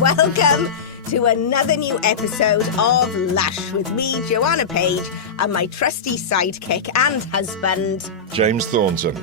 Welcome to another new episode of Lush with me, Joanna Page, and my trusty sidekick and husband, James Thornton.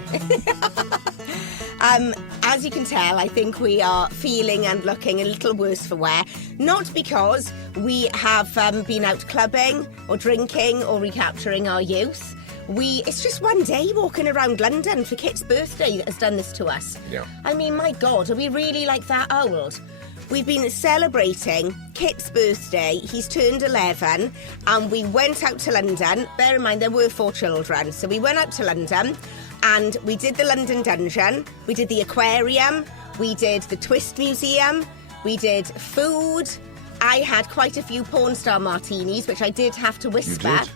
As you can tell, I think we are feeling and looking a little worse for wear. Not because we have been out clubbing or drinking or recapturing our youth. It's just one day walking around London for Kit's birthday that has done this to us. Yeah. I mean, my God, are we really like that old? We've been celebrating Kit's birthday. He's turned 11 and we went out to London. Bear in mind, there were 4 children. So we went out to London and we did the London Dungeon. We did the aquarium. We did the Twist Museum. We did food. I had quite a few porn star martinis, which I did have to whisper. You did?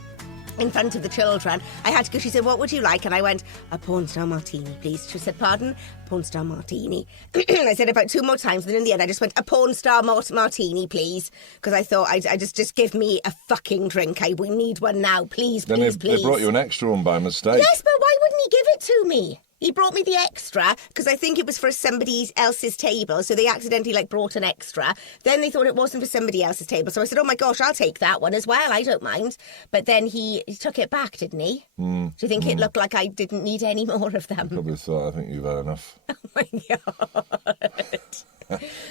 In front of the children. I had to go, she said, what would you like? And I went, a porn star martini, please. She said, pardon? Porn star martini. I said about 2 more times, and then in the end I just went, a porn star martini, please. Because I thought, I just give me a fucking drink. We need one now, please, Then please. they brought you an extra one by mistake. Yes, but why wouldn't he give it to me? He brought me the extra because I think it was for somebody else's table, so they accidentally brought an extra. Then they thought it wasn't for somebody else's table, so I said, oh my gosh, I'll take that one as well, I don't mind. But then he took it back, didn't he? Do you think it looked like I didn't need any more of them? Probably thought, I think you've had enough. Oh my God.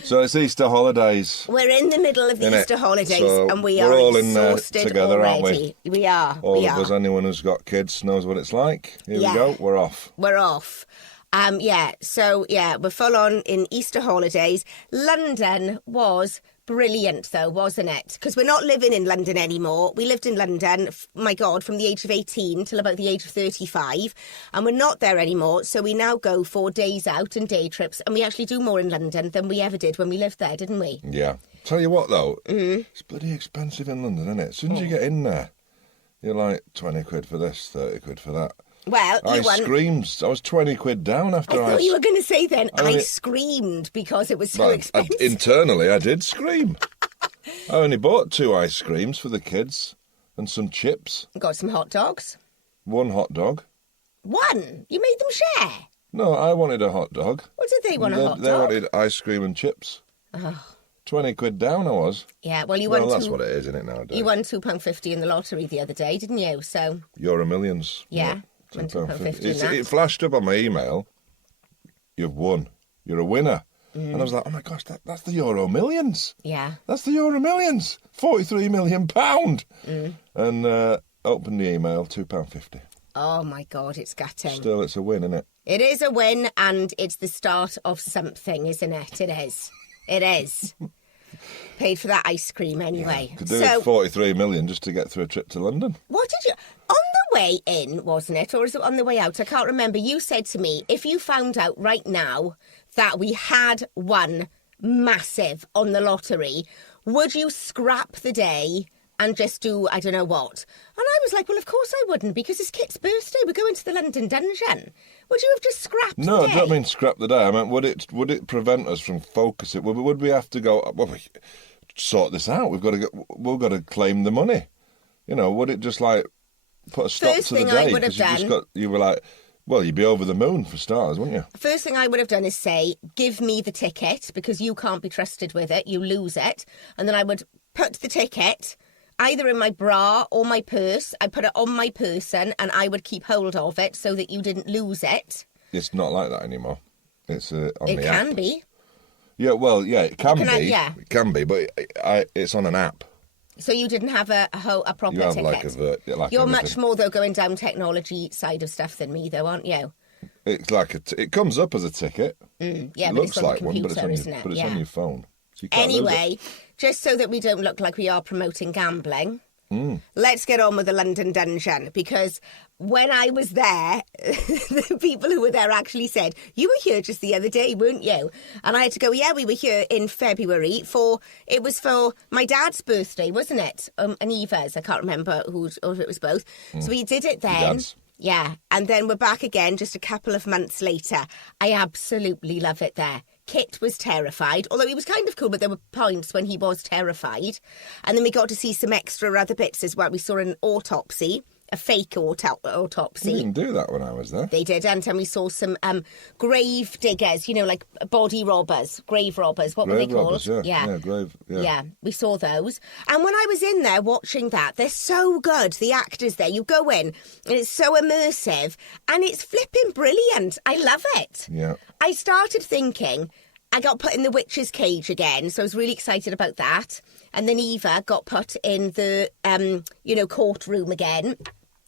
So it's Easter holidays. We're in the middle of the Easter holidays So and we we're are all in there exhausted together, already. aren't we? We are. All of us, anyone who's got kids knows what it's like. Here we go, we're off. We're off. We're full on in Easter holidays. London was brilliant though, wasn't it? Because we're not living in London anymore. We lived in London, my God, from the age of 18 till about the age of 35. And we're not there anymore. So we now go for days out and day trips. And we actually do more in London than we ever did when we lived there, didn't we? Yeah. Tell you what though, it's bloody expensive in London, isn't it? As soon as you get in there, you're like 20 quid for this, 30 quid for that. Well, I screamed. I was 20 quid down after I thought you were going to say then, I screamed because it was so expensive. Internally, I did scream. I only bought 2 ice creams for the kids and some chips. Got some hot dogs. 1 hot dog. 1? You made them share? No, I wanted a hot dog. What did they want, a hot dog? They wanted ice cream and chips. Oh. 20 quid down I was. Yeah, well, that's what it is, isn't it, nowadays? You won £2.50 in the lottery the other day, didn't you? So Euro Millions. Yeah. £2.50. It flashed up on my email. You've won. You're a winner. And I was like, oh my gosh, that's the Euro Millions. Yeah. That's the Euro Millions. £43 million. And opened the email, £2.50. Oh my God, it's gutting. Still, it's a win, isn't it? It is a win, and it's the start of something, isn't it? It is. It is. Paid for that ice cream anyway. Yeah, to do 43 million just to get through a trip to London. What did you... On the way in, wasn't it? Or is it on the way out? I can't remember. You said to me, if you found out right now that we had won massive on the lottery, would you scrap the day and just do I don't know what? And I was like, well, of course I wouldn't, because it's Kit's birthday. We're going to the London Dungeon. Would you have just scrapped the day? No, I don't mean scrap the day. I mean, would it prevent us from focusing? Would we have to go, well, we sort this out? We've got to claim the money. You know, would it just put a stop to the day? Because you were like, well, you'd be over the moon for starters, wouldn't you? First thing I would have done is say, give me the ticket, because you can't be trusted with it. You lose it. And then I would put the ticket either in my bra or my purse. I put it on my person and I would keep hold of it so that you didn't lose it. It's not like that anymore. It's on the app. It can be. Yeah, well, yeah, it can be. It can be, but it's on an app. So you didn't have a proper you have ticket? You're much more, though, going down technology side of stuff than me, though, aren't you? It's like it comes up as a ticket. Yeah, it but looks it's on like the computer, one, but it's on your phone. So you can't anyway, just so that we don't look like we are promoting gambling, let's get on with the London Dungeon, because when I was there, the people who were there actually said, you were here just the other day, weren't you? And I had to go, yeah, we were here in February it was for my dad's birthday, wasn't it? And Eva's, I can't remember or if it was both. So we did it then. Yeah, and then we're back again just a couple of months later. I absolutely love it there. Kit was terrified, although he was kind of cool, but there were points when he was terrified. And then we got to see some extra other bits as well. We saw an autopsy a fake autopsy. They didn't do that when I was there. They didn't, and we saw some grave diggers, like body robbers, grave robbers. What were they called? Robbers, yeah, grave. Yeah, we saw those. And when I was in there watching that, they're so good. The actors there, you go in, and it's so immersive, and it's flipping brilliant. I love it. Yeah. I started thinking, I got put in the witch's cage again, so I was really excited about that. And then Eva got put in the, courtroom again.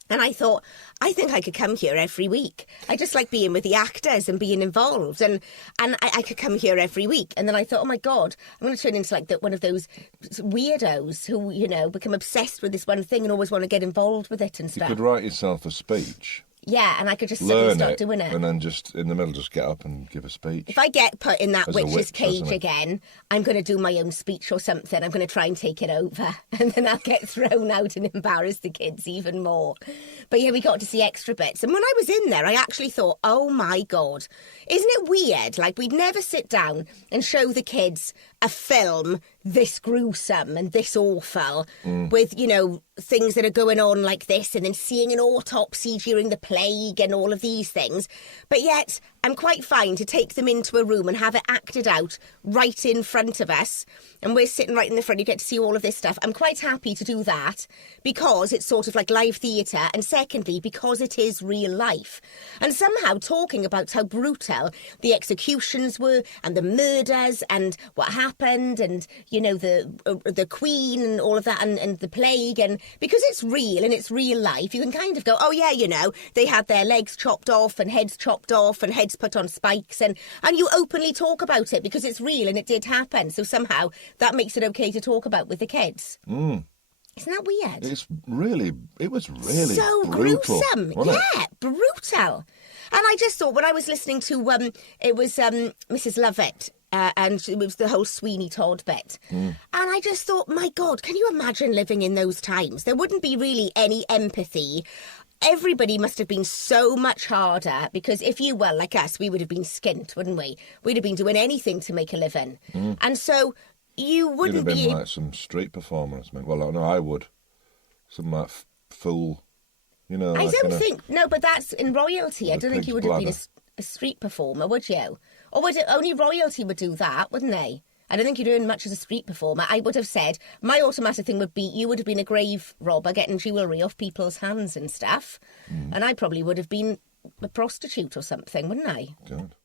And I thought, I think I could come here every week. I just like being with the actors and being involved. And I could come here every week. And then I thought, oh, my God, I'm going to turn into like one of those weirdos who, become obsessed with this one thing and always want to get involved with it and stuff. You could write yourself a speech. Yeah, and I could just suddenly start doing it. And then just in the middle, just get up and give a speech. If I get put in that witch's cage again, I'm going to do my own speech or something. I'm going to try and take it over. And then I'll get thrown out and embarrass the kids even more. But yeah, we got to see extra bits. And when I was in there, I actually thought, oh my God, isn't it weird? Like, we'd never sit down and show the kids a film this gruesome and this awful with, things that are going on like this, and then seeing an autopsy during the plague and all of these things. But yet I'm quite fine to take them into a room and have it acted out right in front of us, and we're sitting right in the front. You get to see all of this stuff. I'm quite happy to do that because it's sort of like live theatre, and secondly because it is real life. And somehow talking about how brutal the executions were and the murders and what happened, and the Queen and all of that, and the plague, and because it's real and it's real life, you can kind of go, oh yeah, they had their legs chopped off and heads chopped off and heads put on spikes, and you openly talk about it because it's real and it did happen. So somehow that makes it okay to talk about with the kids. Isn't that weird? It was really so brutal, gruesome. Yeah, brutal. And I just thought, when I was listening to it was Mrs. Lovett, and it was the whole Sweeney Todd bit. And I just thought, my God, can you imagine living in those times? There wouldn't be really any empathy. Everybody must have been so much harder, because if you were like us, we would have been skint, wouldn't we? We'd have been doing anything to make a living. And so you wouldn't You'd have be... been like some street performer or something. Well, no, I would. Some like fool, I don't think... No, but that's in royalty. I don't think you would have been a street performer, would you? Or would it, only royalty would do that, wouldn't they? I don't think you're doing much as a street performer. I would have said, my automatic thing would be, you would have been a grave robber getting jewellery off people's hands and stuff. And I probably would have been a prostitute or something, wouldn't I? God.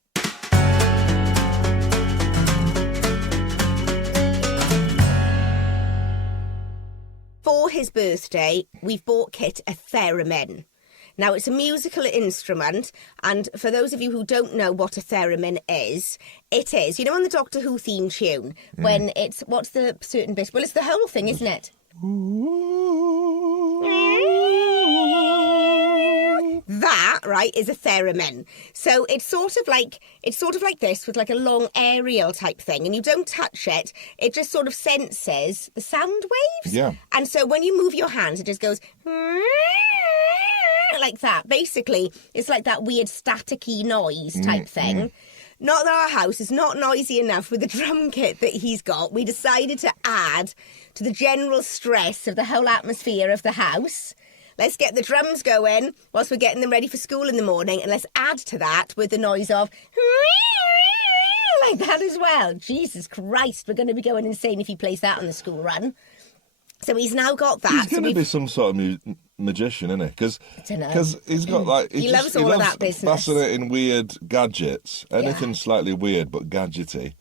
For his birthday, we've bought Kit a theremin. Now, it's a musical instrument, and for those of you who don't know what a theremin is, it is, on the Doctor Who theme tune, when it's, what's the certain bit? Well, it's the whole thing, isn't it? That, right, is a theremin. So it's sort of like this, with like a long aerial type thing, and you don't touch it. It just sort of senses the sound waves. Yeah. And so when you move your hands, it just goes like that. Basically, it's like that weird staticky noise type thing. Not that our house is not noisy enough with the drum kit that he's got. We decided to add to the general stress of the whole atmosphere of the house. Let's get the drums going whilst we're getting them ready for school in the morning, and let's add to that with the noise of like that as well. Jesus Christ, we're going to be going insane if he plays that on the school run. So he's now got that. He's going to be some sort of magician, isn't he? Because he's got like... He loves all of that business. Fascinating weird gadgets. Anything slightly weird but gadgety.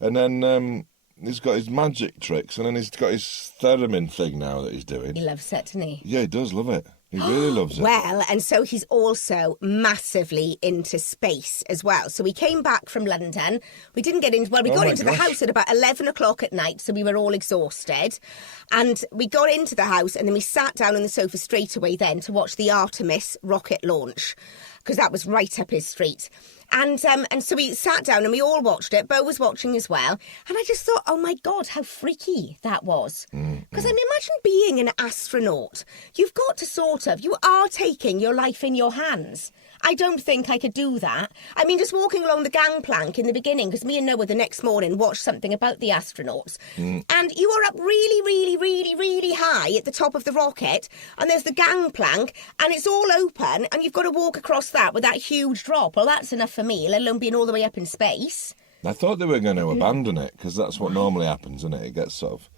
And then he's got his magic tricks, and then he's got his theremin thing now that he's doing. He loves it, doesn't he? Yeah, he does love it. He really loves it. Well, and so he's also massively into space as well. So we came back from London. We didn't get into... Well, we got into the house at about 11 o'clock at night, so we were all exhausted. And we got into the house, and then we sat down on the sofa straight away then to watch the Artemis rocket launch, because that was right up his street. And so we sat down and we all watched it. Bo was watching as well. And I just thought, oh my God, how freaky that was. Because I mean, imagine being an astronaut. You've got to you are taking your life in your hands. I don't think I could do that. I mean, just walking along the gangplank in the beginning, because me and Noah the next morning watched something about the astronauts, and you are up really, really, really, really high at the top of the rocket, and there's the gangplank, and it's all open, and you've got to walk across that with that huge drop. Well, that's enough for me, let alone being all the way up in space. I thought they were going to abandon it, because that's what normally happens, isn't it? It gets sort of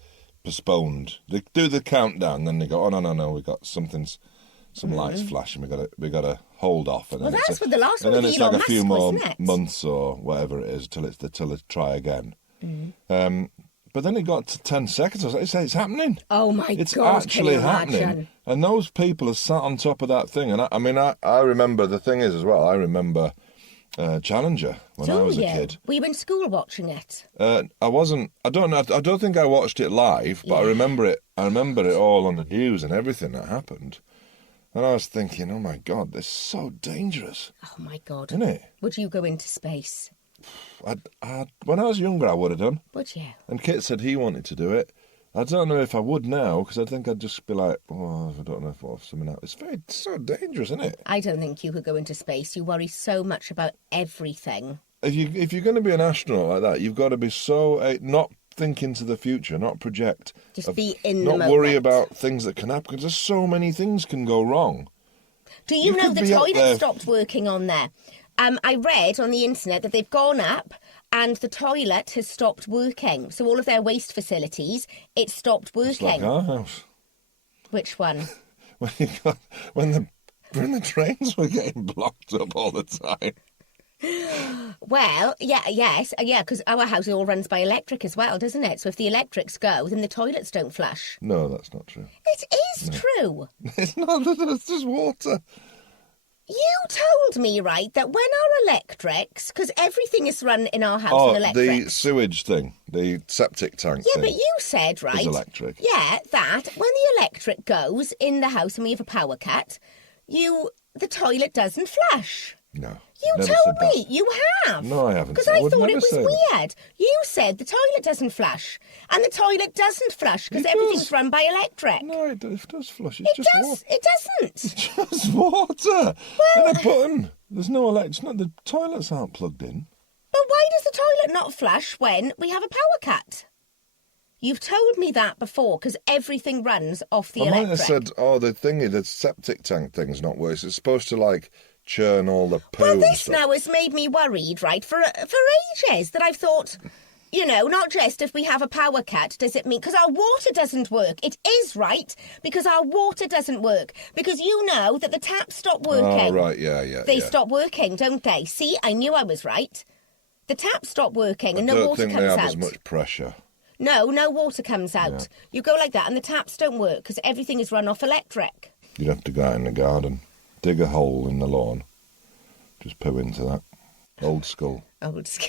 postponed. They do the countdown, then they go, oh, no, we got some lights flashing, we got to hold off. And Well, then that's what the last one and then with it's Elon like a few Musk, more wasn't it? months or whatever it is till they try again. But then it got to 10 seconds. I was like, it's happening. Oh, my It's God, actually can you happening. imagine? And those people are sat on top of that thing. And I remember, the thing is as well, I remember Challenger when I was a kid. Were you in school watching it? I wasn't. I don't think I watched it live, but I remember it. I remember it all on the news and everything that happened. And I was thinking, oh my God, this is so dangerous. Oh, my God. Isn't it? Would you go into space? When I was younger, I would have done. Would you? And Kit said he wanted to do it. I don't know if I would now, because I think I'd just be like, oh, I don't know if something out. It's so dangerous, isn't it? I don't think you could go into space. You worry so much about everything. If you're going to be an astronaut like that, you've got to be so not think into the future, not project. Just be in the moment. Not worry about things that can happen, because there's so many things can go wrong. Do you know could the be up toilet there. stopped working on there? I read on the internet that they've gone up and the toilet has stopped working. So all of their waste facilities, it stopped working. It's like our house. Which one? when the trains were getting blocked up all the time. Well, yes, because our house all runs by electric as well, doesn't it? So if the electrics go, then the toilets don't flush. No, that's not true. It is true. It's not. It's just water. You told me, right, that when our electrics, because everything is run in our house on electric. The sewage thing, the septic tank Yeah, thing. but you said, right, is electric. Yeah, that when the electric goes in the house and we have a power cut, the toilet doesn't flush. No. You never told said that. me. You have. No, I haven't. Because I I would thought never it was say that. weird. You said the toilet doesn't flush. And the toilet doesn't flush because It everything's does. run by electric. No, it does flush. It's just water. It doesn't. It's just water. And a button. There's no electric. The toilets aren't plugged in. But why does the toilet not flush when we have a power cut? You've told me that before because everything runs off the I electric. might have said, the septic tank thing's not worse. It's supposed to, churn all the poo Well, and this stuff. now has made me worried, right, for ages, that I've thought, not just if we have a power cut, does it mean... Because our water doesn't work. It is, right, because our water doesn't work. Because you know that the taps stop working. Oh, right, yeah. They stop working, don't they? See, I knew I was right. The taps stop working and no water comes out. I don't think they have as much pressure. No water comes out. Yeah. You go like that and the taps don't work because everything is run off electric. You'd have to go out in the garden, dig a hole in the lawn, just poo into that. Old school. Old school.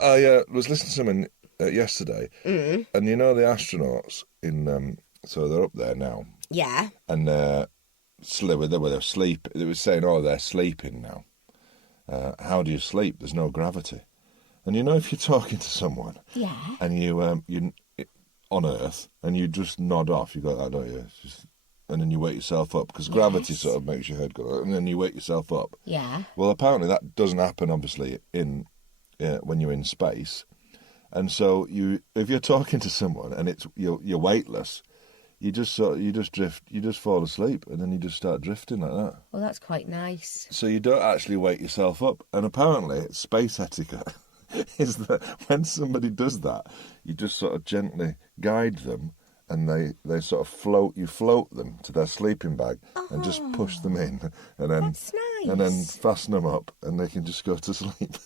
I was listening to something yesterday, and the astronauts so they're up there now. Yeah. And they're sleep. They were saying, they're sleeping now. How do you sleep? There's no gravity. And if you're talking to someone, Yeah. and you on Earth, and you just nod off, you go, don't you? And then you wake yourself up, because gravity sort of makes your head go, and then you wake yourself up. Yeah. Well, apparently that doesn't happen, obviously, when you're in space. And so if you're talking to someone and you're weightless, you just drift, you just fall asleep, and then you just start drifting like that. Well, that's quite nice. So you don't actually wake yourself up. And apparently, space etiquette is that when somebody does that, you just sort of gently guide them, and they sort of float them to their sleeping bag and just push them in, and then That's nice. and then fasten them up, and they can just go to sleep.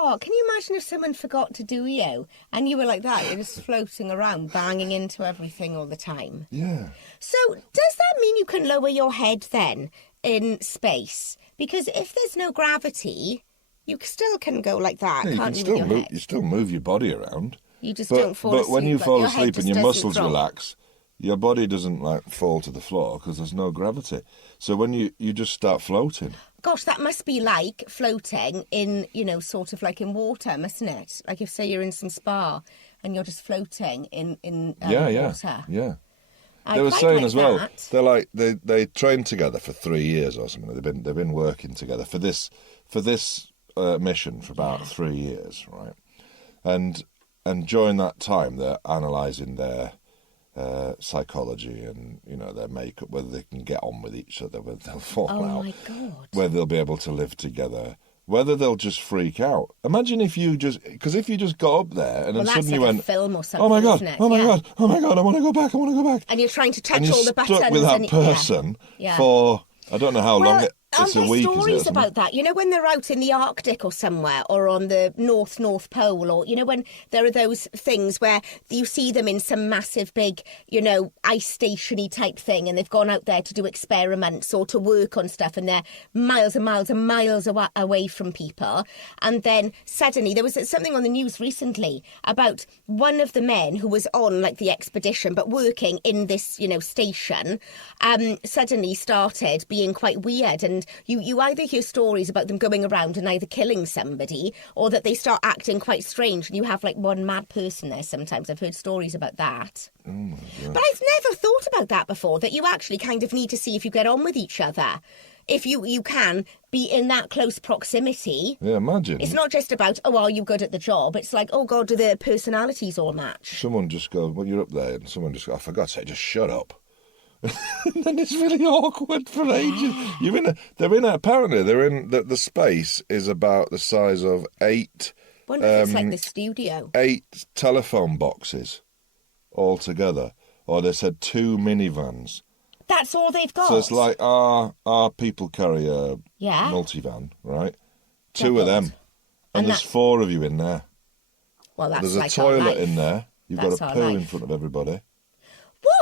Oh, can you imagine if someone forgot to do you and you were like that? You're just floating around, banging into everything all the time. Yeah. So does that mean you can lower your head then in space? Because if there's no gravity, you still can go like that, Yeah, can't you you, can with your still head? you still move your body around. You just don't fall asleep. But when you like, fall your head asleep and just your doesn't muscles drop. relax, your body doesn't fall to the floor because there's no gravity. So when you just start floating. Gosh, that must be like floating in, sort of like in water, mustn't it? Like if, say, you're in some spa and you're just floating in Yeah. water. Yeah. They were saying like as well, that. they're like they trained together for 3 years or something. They've been working together for this mission for about 3 years, right? And during that time, they're analysing their psychology and their makeup, whether they can get on with each other, whether they'll fall out, Oh my God! whether they'll be able to live together, whether they'll just freak out. Imagine if you just got up there and then Well, suddenly that's you like went, a film or something, oh my God, isn't it? oh my Yeah. God, oh my God, I want to go back, I want to go back. And you're trying to And touch you're all the buttons. stuck with that and, person Yeah. for, I don't know how long Aren't it's a there week, stories is it? about that? When they're out in the Arctic or somewhere, or on the North Pole, or when there are those things where you see them in some massive big, ice station-y type thing, and they've gone out there to do experiments or to work on stuff, and they're miles and miles and miles away from people. And then suddenly there was something on the news recently about one of the men who was on like the expedition but working in this, station, suddenly started being quite weird. And you either hear stories about them going around and either killing somebody or that they start acting quite strange, and you have like one mad person there sometimes. I've heard stories about that. Oh my God. But I've never thought about that before, that you actually kind of need to see if you get on with each other. If you can be in that close proximity. Yeah, imagine. It's not just about, are you good at the job? It's like, oh God, do their personalities all match? Someone just goes, well, you're up there, and someone just goes, oh, for God's sake, just shut up. And then it's really awkward for ages. Apparently the space is about the size of 8. Wonder if it's like the studio. 8 telephone boxes all together, or they said 2 minivans. That's all they've got. So it's like our people carry a Yeah. multivan, right? 2 of them, and there's that's- 4 of you in there. Well, that's There's like a our toilet life. in there. You've That's got a our poo in life. front of everybody.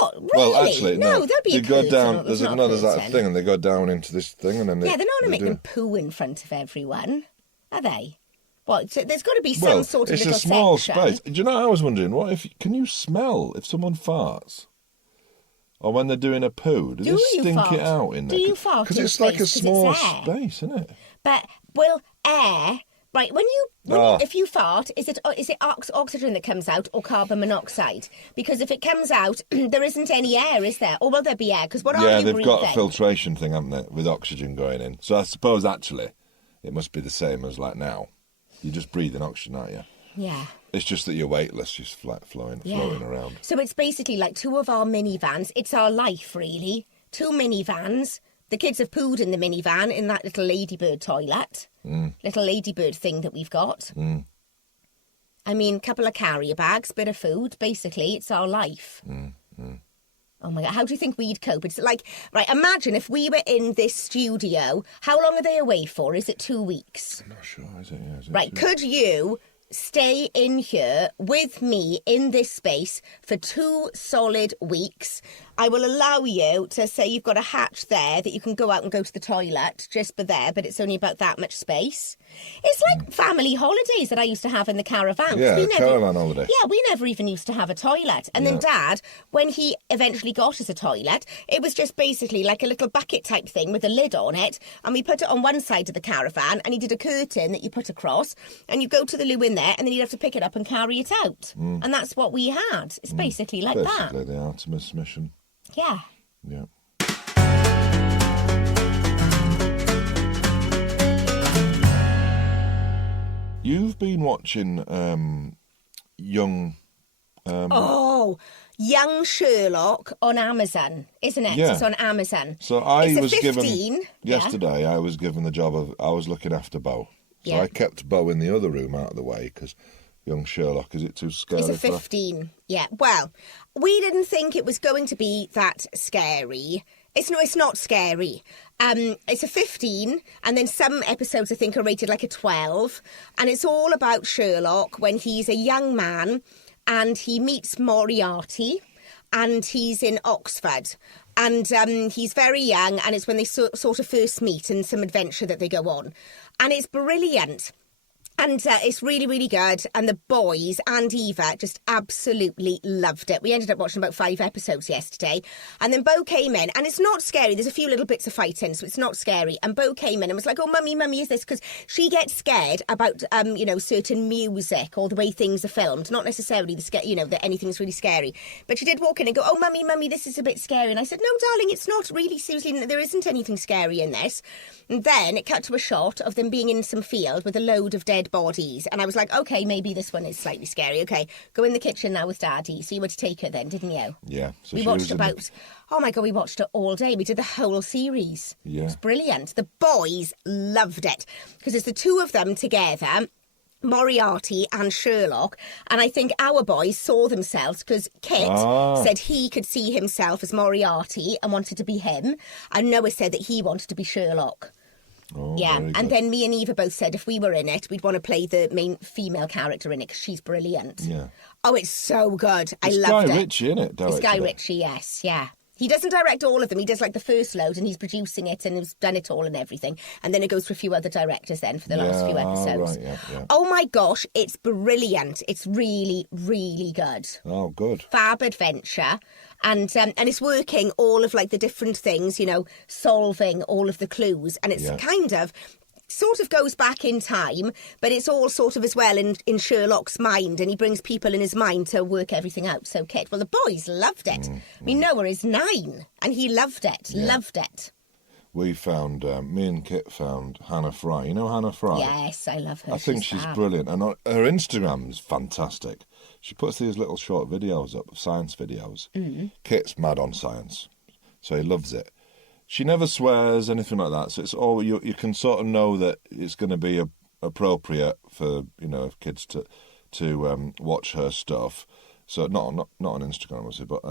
What? Really? Well, actually, no. There'd be you a go curtain, down. or There's not a that curtain. thing, and they go down into this thing, and then Yeah, they're not going to make do- them poo in front of everyone, are they? What? So there's got to be some Well, sort of it's little a small section. space. Do you know? I was wondering, can you smell if someone farts, or when they're doing a poo? Do they you stink fart? it out in there? Do you fart Because in it's like a space 'cause small it's air? space, isn't it? But air. Right, if you fart, is it oxygen that comes out or carbon monoxide? Because if it comes out, there isn't any air, is there? Or will there be air? Because what are Yeah, you they've breathing? got a filtration thing, haven't they, with oxygen going in. So I suppose actually, it must be the same as like now. You're just breathing oxygen, aren't you? Yeah. It's just that you're weightless, just floating around. So it's basically like 2 of our minivans. It's our life, really. 2 minivans. The kids have pooed in the minivan in that little ladybird toilet. Little ladybird thing that we've got. I mean, a couple of carrier bags, bit of food. Basically, it's our life. Oh my God, how do you think we'd cope? It's like, right, imagine if we were in this studio. How long are they away for? Is it 2 weeks? I'm not sure, is it? Yeah, Right, could you stay in here with me in this space for 2 solid weeks? I will allow you to say you've got a hatch there that you can go out and go to the toilet just for there, but it's only about that much space. It's like family holidays that I used to have in the caravan. Yeah, caravan holiday. Yeah, we never even used to have a toilet. And then Dad, when he eventually got us a toilet, it was just basically like a little bucket type thing with a lid on it. And we put it on one side of the caravan, and he did a curtain that you put across, and you go to the loo in there, and then you'd have to pick it up and carry it out. And that's what we had. It's basically like Basically, the Artemis mission. that. Yeah. Yeah. You've been watching Young. Young Sherlock on Amazon, isn't it? Yeah. It's on Amazon. So I It's a was 15, given yeah. yesterday. I was given the job of I was looking after Bo. So Yeah. I kept Bo in the other room out of the way because Young Sherlock, is it too scary? It's a for her? 15. Yeah. Well, we didn't think it was going to be that scary. It's not scary. It's a 15, and then some episodes I think are rated like a 12, and it's all about Sherlock when he's a young man and he meets Moriarty, and he's in Oxford, and he's very young, and it's when they sort of first meet and some adventure that they go on, and it's brilliant. And it's really, really good. And the boys and Eva just absolutely loved it. We ended up watching about 5 episodes yesterday. And then Bo came in, and it's not scary. There's a few little bits of fighting, so it's not scary. And Bo came in and was like, oh, mummy, is this? Because she gets scared about, certain music or the way things are filmed. Not necessarily that anything's really scary. But she did walk in and go, oh, mummy, this is a bit scary. And I said, no, darling, it's not really. Seriously, there isn't anything scary in this. And then it cut to a shot of them being in some field with a load of dead bodies. And I was like, okay, maybe this one is slightly scary. Okay, go in the kitchen now with Daddy. So you were to take her then, didn't you? Yeah. So we watched oh my God, we watched it all day. We did the whole series. Yeah. It was brilliant. The boys loved it because it's the two of them together, Moriarty and Sherlock, and I think our boys saw themselves because Kit said he could see himself as Moriarty and wanted to be him, and Noah said that he wanted to be Sherlock. Oh, yeah, and then me and Eva both said if we were in it, we'd want to play the main female character in it because she's brilliant. Yeah. Oh, it's so good. I loved it. It's Guy Ritchie, isn't it? It's Guy Ritchie, yes, yeah. He doesn't direct all of them. He does like the first load and he's producing it and he's done it all and everything. And then it goes to a few other directors then for the last few episodes. Right, yeah. Oh my gosh, it's brilliant. It's really, really good. Oh, good. Fab adventure. And it's working all of like the different things, solving all of the clues. And it's kind of sort of goes back in time, but it's all sort of as well in Sherlock's mind, and he brings people in his mind to work everything out. So Kit, well, the boys loved it. I mean, Noah is 9 and he loved it, loved it. We found, me and Kit found Hannah Fry. You know Hannah Fry? Yes, I love her. I think she's brilliant, and her Instagram's fantastic. She puts these little short videos up, science videos. Kit's mad on science, so he loves it. She never swears, anything like that. So it's all you can sort of know that it's going to be appropriate for kids to watch her stuff. So not on Instagram, obviously, but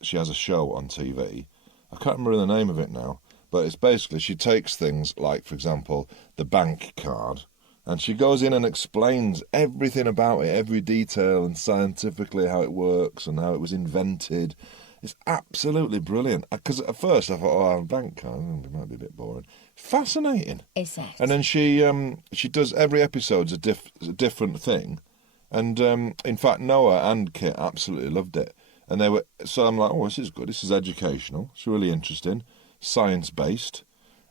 she has a show on TV. I can't remember the name of it now, but it's basically she takes things like, for example, the bank card, and she goes in and explains everything about it, every detail, and scientifically how it works and how it was invented. It's absolutely brilliant. Because at first I thought, a bank card, it might be a bit boring. Fascinating. Is it? And then she does every episode's a different thing. And in fact, Noah and Kit absolutely loved it. And so I'm like, this is good. This is educational. It's really interesting, science-based.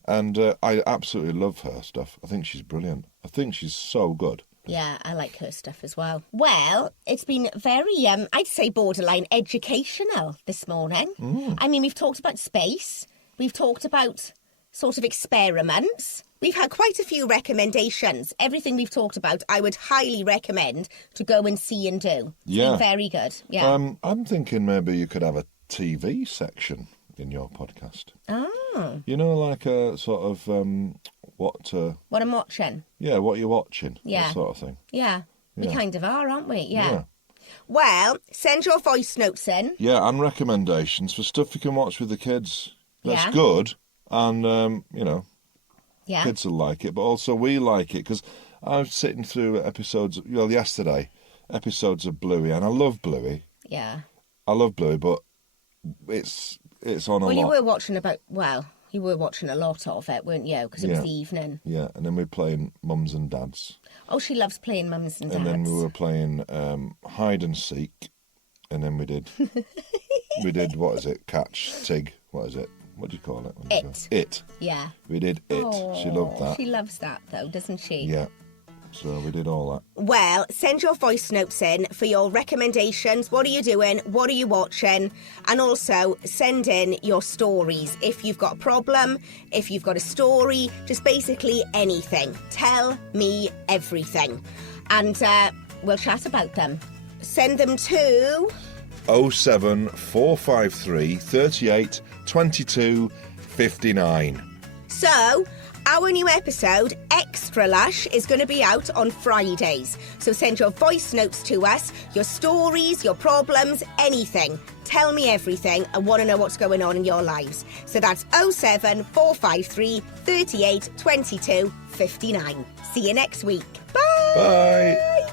And I absolutely love her stuff. I think she's brilliant. I think she's so good. Yeah, I like her stuff as well. Well, it's been very, I'd say borderline educational this morning. I mean, we've talked about space. We've talked about sort of experiments. We've had quite a few recommendations. Everything we've talked about, I would highly recommend to go and see and do. It's been very good. Yeah. I'm thinking maybe you could have a TV section in your podcast. Oh. Like a sort of what I'm watching. Yeah, what you're watching. Yeah. That sort of thing. Yeah. We kind of are, aren't we? Yeah. Well, send your voice notes in. Yeah, and recommendations for stuff you can watch with the kids. That's good. And, kids will like it, but also we like it, because I was sitting through episodes, yesterday, episodes of Bluey, and I love Bluey. Yeah. I love Bluey, but it's on a lot. Well, you were watching a lot of it, weren't you? Because it was the evening. Yeah, and then we were playing Mums and Dads. Oh, she loves playing Mums and Dads. And then we were playing hide and seek, and then we did, what is it, catch, tig, what is it? What do you call it? It. Yeah. We did it. Oh, she loved that. She loves that, though, doesn't she? Yeah. So we did all that. Well, send your voice notes in for your recommendations. What are you doing? What are you watching? And also send in your stories. If you've got a problem, if you've got a story, just basically anything. Tell me everything. And we'll chat about them. Send them to 07453 38 22 59. So, our new episode, Extra Lush, is going to be out on Fridays. So send your voice notes to us, your stories, your problems, anything. Tell me everything. I want to know what's going on in your lives. So that's 07453 38 22 59. See you next week. Bye. Bye.